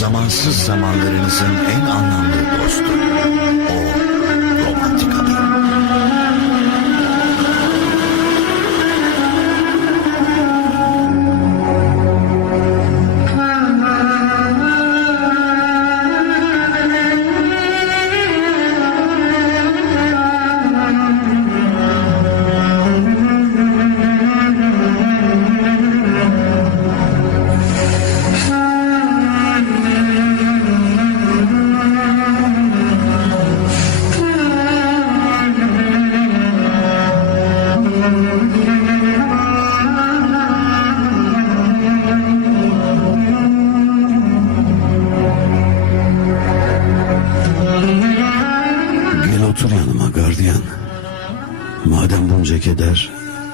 Zamansız zamanlarınızın en anlamlı dostu. Bunca keder,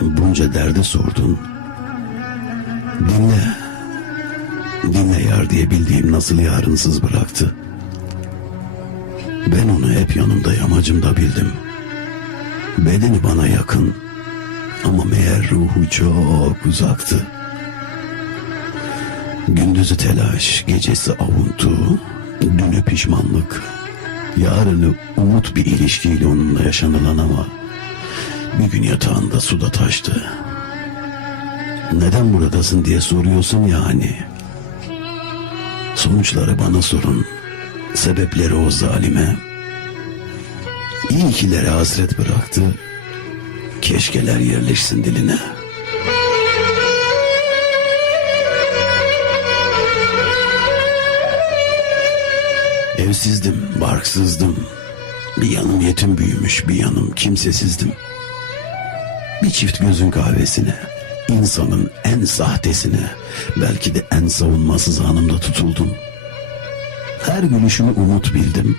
bunca derdi sordun. Dinle. Dinle yar diye bildiğim nasıl yarınsız bıraktı. Ben onu hep yanımda yamacımda bildim. Bedeni bana yakın ama meğer ruhu çok uzaktı. Gündüzü telaş, gecesi avuntu, dünü pişmanlık, yarını umut bir ilişkiyle onunla yaşanılan ama bir gün yatağında suda taştı. Neden buradasın diye soruyorsun ya hani. Sonuçları bana sorun. Sebepleri o zalime. İyi kilere hasret bıraktı. Keşkeler yerleşsin diline. Evsizdim, barksızdım. Bir yanım yetim büyümüş, bir yanım kimsesizdim. Bir çift gözün kahvesine, insanın en sahtesine, belki de en savunmasız anımda tutuldum. Her gülüşümü umut bildim.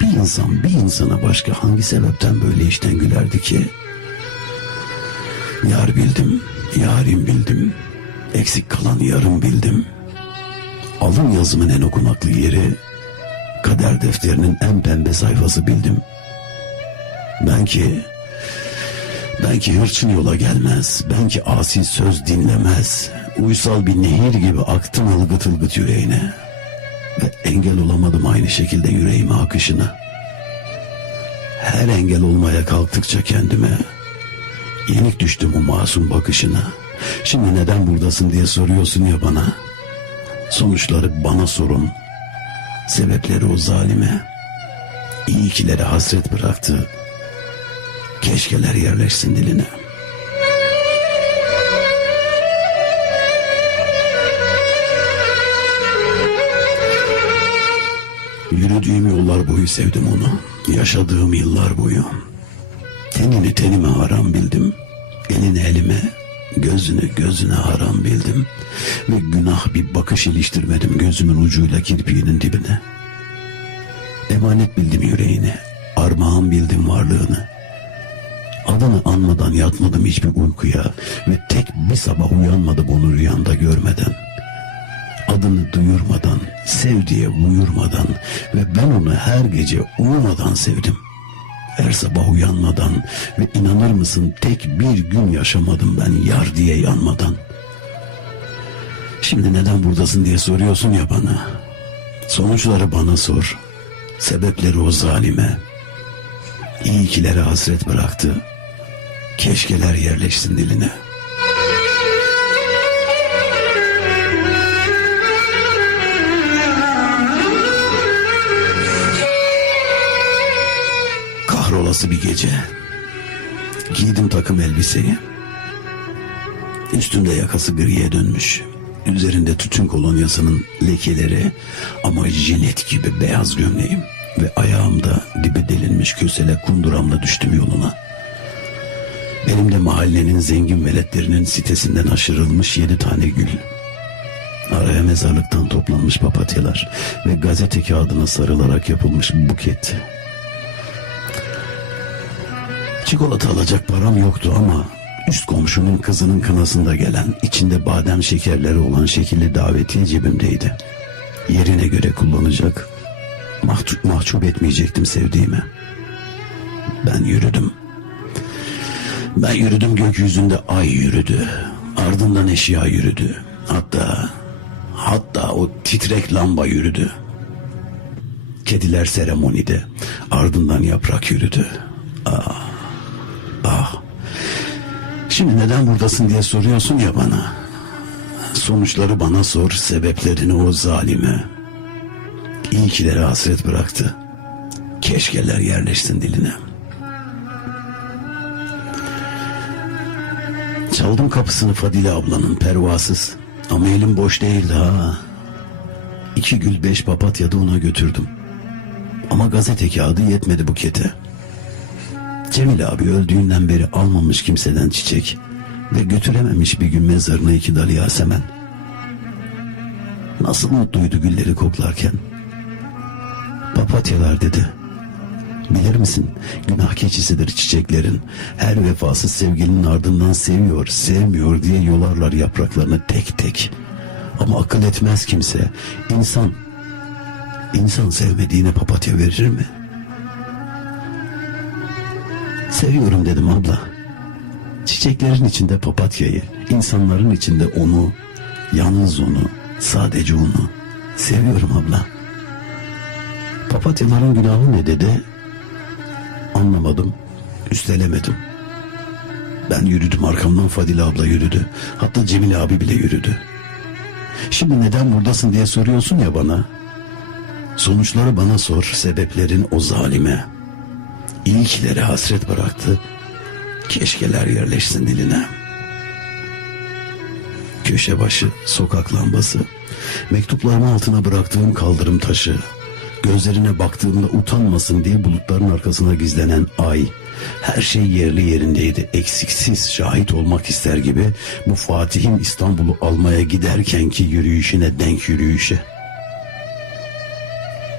Bir insan bir insana başka hangi sebepten böyle işten gülerdi ki? Yar bildim, yarim bildim. Eksik kalan yarım bildim. Alın yazımın en okunaklı yeri, kader defterinin en pembe sayfası bildim. Ben ki, ben ki hırçın yola gelmez, ben ki asi söz dinlemez, uysal bir nehir gibi aktım ılgıt ılgıt yüreğine. Ve engel olamadım aynı şekilde yüreğime akışına. Her engel olmaya kalktıkça kendime, yenik düştüm o masum bakışına. Şimdi neden buradasın diye soruyorsun ya bana. Sonuçları bana sorun. Sebepleri o zalime. İyi kilere hasret bıraktı. Keşkeler yerleşsin diline. Yürüdüğüm yollar boyu sevdim onu. Yaşadığım yıllar boyu. Tenini tenime haram bildim. Elini elime, gözünü gözüne haram bildim. Ve günah bir bakış iliştirmedim gözümün ucuyla kirpiğinin dibine. Emanet bildim yüreğine, armağan bildim varlığını. Adını anmadan yatmadım hiçbir uykuya ve tek bir sabah uyanmadım onu rüyamda görmeden. Adını duyurmadan, sev diye buyurmadan ve ben onu her gece uyumadan sevdim. Her sabah uyanmadan ve inanır mısın tek bir gün yaşamadım ben yar diye yanmadan. Şimdi neden buradasın diye soruyorsun ya bana. Sonuçları bana sor. Sebepleri o zalime. İyi kilere hasret bıraktı. Keşkeler yerleşsin diline. Kahrolası bir gece. Giydim takım elbiseyi. Üstümde yakası griye dönmüş. Üzerinde tütün kolonyasının lekeleri ama jilet gibi beyaz gömleğim. Ve ayağımda dibe delinmiş kösele kunduramla düştüm yoluna. Elimde mahallenin zengin veletlerinin sitesinden aşırılmış yedi tane gül. Araya mezarlıktan toplanmış papatyalar ve gazete kağıdına sarılarak yapılmış buket. Çikolata alacak param yoktu ama üst komşunun kızının kınasında gelen içinde badem şekerleri olan şekilli davetiye cebimdeydi. Yerine göre kullanacak, mahcup, mahcup etmeyecektim sevdiğimi. Ben yürüdüm. Ben yürüdüm gökyüzünde ay yürüdü. Ardından eşya yürüdü. Hatta hatta o titrek lamba yürüdü. Kediler seremonide, ardından yaprak yürüdü. Ah, ah. Şimdi neden buradasın diye soruyorsun ya bana. Sonuçları bana sor, sebeplerini o zalime. İyi kilere hasret bıraktı. Keşkeler yerleşsin diline. Çaldım kapısını Fadile ablanın pervasız. Ama elim boş değildi ha. İki gül beş papatya da ona götürdüm. Ama gazete kağıdı yetmedi bukete. Cemil abi öldüğünden beri almamış kimseden çiçek ve götürememiş bir gün mezarına iki dal yasemen. Nasıl mutluydu gülleri koklarken. Papatyalar dedi. Bilir misin günah keçisidir çiçeklerin. Her vefasız sevgilinin ardından seviyor, sevmiyor diye yolarlar yapraklarını tek tek. Ama akıl etmez kimse. İnsan, insan sevmediğine papatya verir mi? Seviyorum dedim abla. Çiçeklerin içinde papatyayı, insanların içinde onu, yalnız onu, sadece onu. Seviyorum abla. Papatyaların günahı ne dedi? Anlamadım, üstelemedim. Ben yürüdüm arkamdan Fadile abla yürüdü. Hatta Cemil abi bile yürüdü. Şimdi neden buradasın diye soruyorsun ya bana. Sonuçları bana sor, sebeplerin o zalime. İlkilere hasret bıraktı. Keşkeler yerleşsin diline. Köşe başı, sokak lambası, mektuplarımı altına bıraktığım kaldırım taşı, gözlerine baktığımda utanmasın diye bulutların arkasına gizlenen ay, her şey yerli yerindeydi, eksiksiz şahit olmak ister gibi bu Fatih'in İstanbul'u almaya giderken ki yürüyüşüne denk yürüyüşe.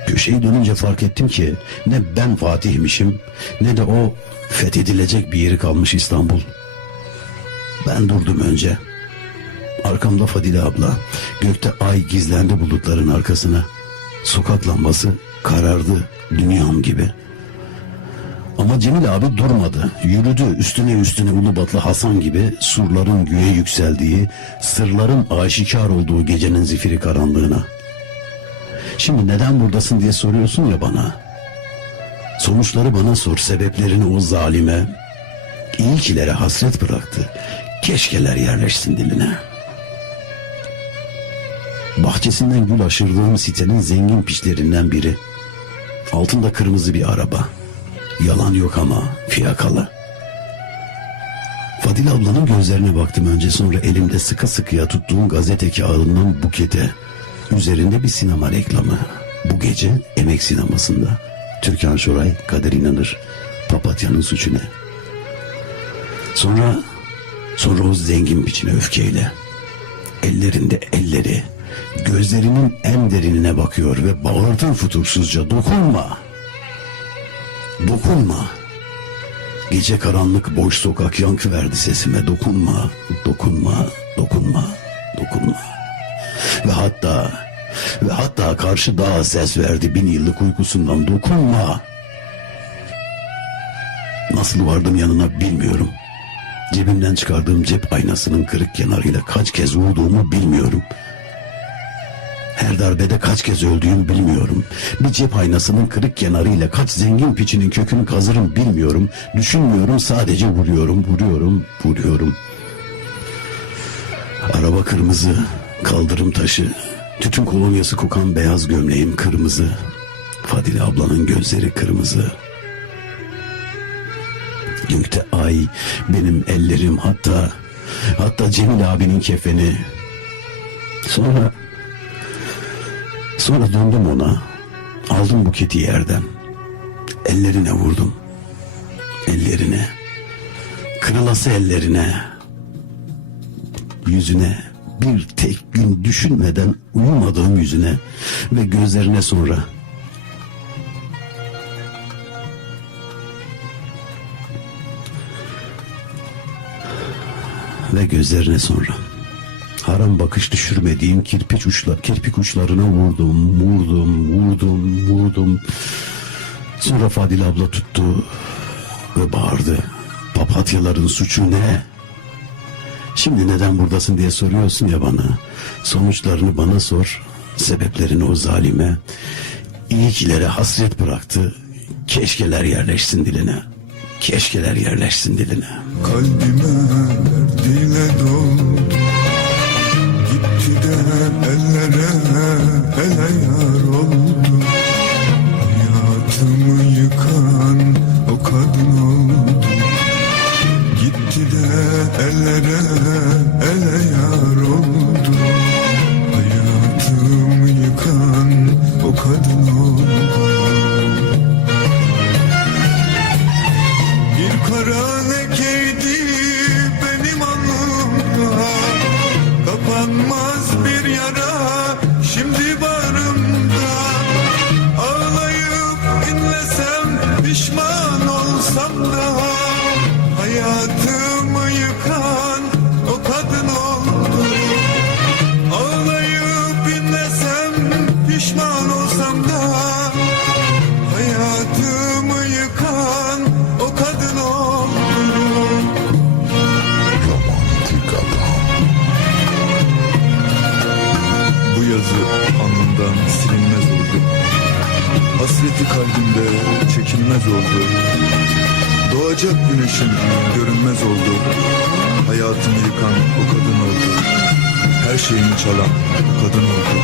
Köşeyi dönünce fark ettim ki ne ben Fatih'mişim ne de o fethedilecek bir yeri kalmış İstanbul. Ben durdum önce. Arkamda Fadile abla. Gökte ay gizlendi bulutların arkasına. Sokak lambası karardı dünyam gibi. Ama Cemil abi durmadı. Yürüdü üstüne üstüne Ulubatlı Hasan gibi surların göğe yükseldiği, sırların aşikar olduğu gecenin zifiri karanlığına. Şimdi neden buradasın diye soruyorsun ya bana. Sonuçları bana sor, sebeplerini o zalime. İlkilere hasret bıraktı. Keşkeler yerleşsin diline. Bahçesinden gül aşırdığım sitenin zengin piçlerinden biri. Altında kırmızı bir araba. Yalan yok ama fiyakalı. Fadil ablanın gözlerine baktım önce sonra elimde sıkı sıkıya tuttuğum gazete kağıdından bukete. Üzerinde bir sinema reklamı. Bu gece emek sinemasında. Türkan Şoray, Kader İnanır, Papatya'nın suçu ne? Sonra, sonra o zengin biçine öfkeyle. Ellerinde elleri, gözlerinin en derinine bakıyor ve bağırdı futursuzca dokunma. Dokunma. Gece karanlık boş sokak yankı verdi sesime dokunma, dokunma, dokunma, dokunma. Ve hatta ve hatta karşı dağa ses verdi bin yıllık uykusundan dokunma. Nasıl vardım yanına bilmiyorum. Cebimden çıkardığım cep aynasının kırık kenarıyla kaç kez vurduğumu bilmiyorum. Her darbede kaç kez öldüğümü bilmiyorum. Bir cep aynasının kırık kenarıyla kaç zengin piçinin kökünü kazırım bilmiyorum. Düşünmüyorum sadece vuruyorum, vuruyorum, vuruyorum. Araba kırmızı, kaldırım taşı, tütün kolonyası kokan beyaz gömleğim kırmızı. Fadile ablanın gözleri kırmızı. Gökte ay, benim ellerim hatta, hatta Cemil abinin kefeni. Sonra, sonra döndüm ona, aldım buketi yerden. Ellerine vurdum. Ellerine, kırılası ellerine, yüzüne bir tek gün düşünmeden uyumadığım yüzüne ve gözlerine sonra. Ve gözlerine sonra haram bakış düşürmediğim kirpiç uçla, kirpik uçlarına vurdum, vurdum, vurdum, vurdum. Sonra Fadil abla tuttu ve bağırdı. Papatyaların suçu ne? Şimdi neden buradasın diye soruyorsun ya bana. Sonuçlarını bana sor. Sebeplerini o zalime, iyikilere hasret bıraktı. Keşkeler yerleşsin diline. Keşkeler yerleşsin diline. Kalbime Gitti de ellere ele yar oldu Hayatımı yıkan o kadın oldu Gitti de ellere ele yar oldu Hayatımı yıkan o kadın oldu. Ağlayıp inlesem pişman olsam da Hayatımı yıkan o kadın oldu. Romantik adam. Bu yazı alnımdan silinmez oldu. Hasreti kalbimde çekilmez oldu Doğacak güneşim görünmez oldu. Hayatımı yıkan o kadın oldu. Her şeyimi çalan o kadın oldu.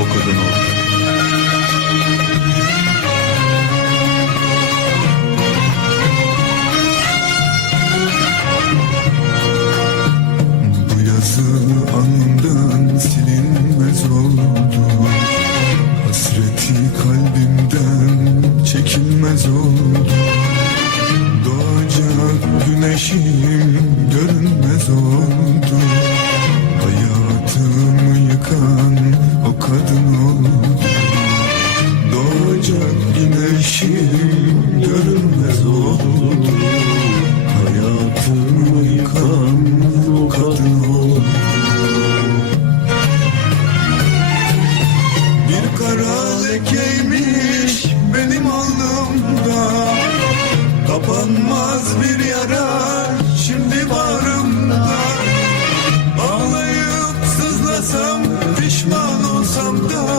O kadın oldu olsam